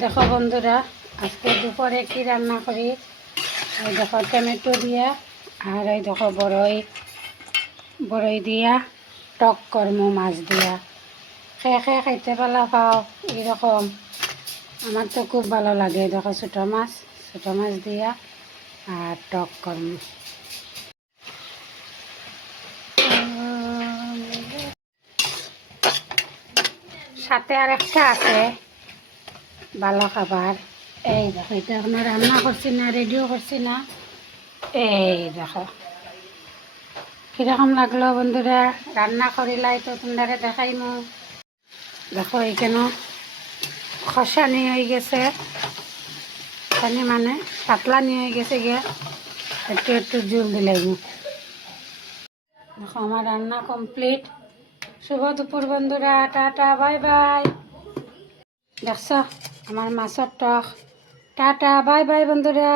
দেখো বন্ধুরা, আজকে দুপুরে কি রান্না করি। এই দেখো টমেটো দিয়া আর এই দেখো বড়ই দিয়া টক কর্ম মাছ দিয়া খেয়ে খেয়ে খাইতে পালা পাও এরকম। আমার তো খুব ভালো লাগে। দেখো ছোটো মাছ দিয়া আর টক কর্ম। সাথে আর একটা আছে ভালো খাবার। এই দেখো, এটা এখনো রান্না করছি না, রেডিও করছি না। এই দেখো কীরকম লাগলো বন্ধুরা, রান্না করিলাই তো তোমরা দেখাইমু। দেখো এখানে খসানি হয়ে গেছে, খসানি মানে পাতলানি হয়ে গেছে গিয়া, একটু একটু জল দিলাইমু। দেখো আমার রান্না কমপ্লিট। শুভ দুপুর বন্ধুরা, টাটা বাই বাই। দেখছ আমার মাছের টক। টাটা বাই বাই বন্ধুরা।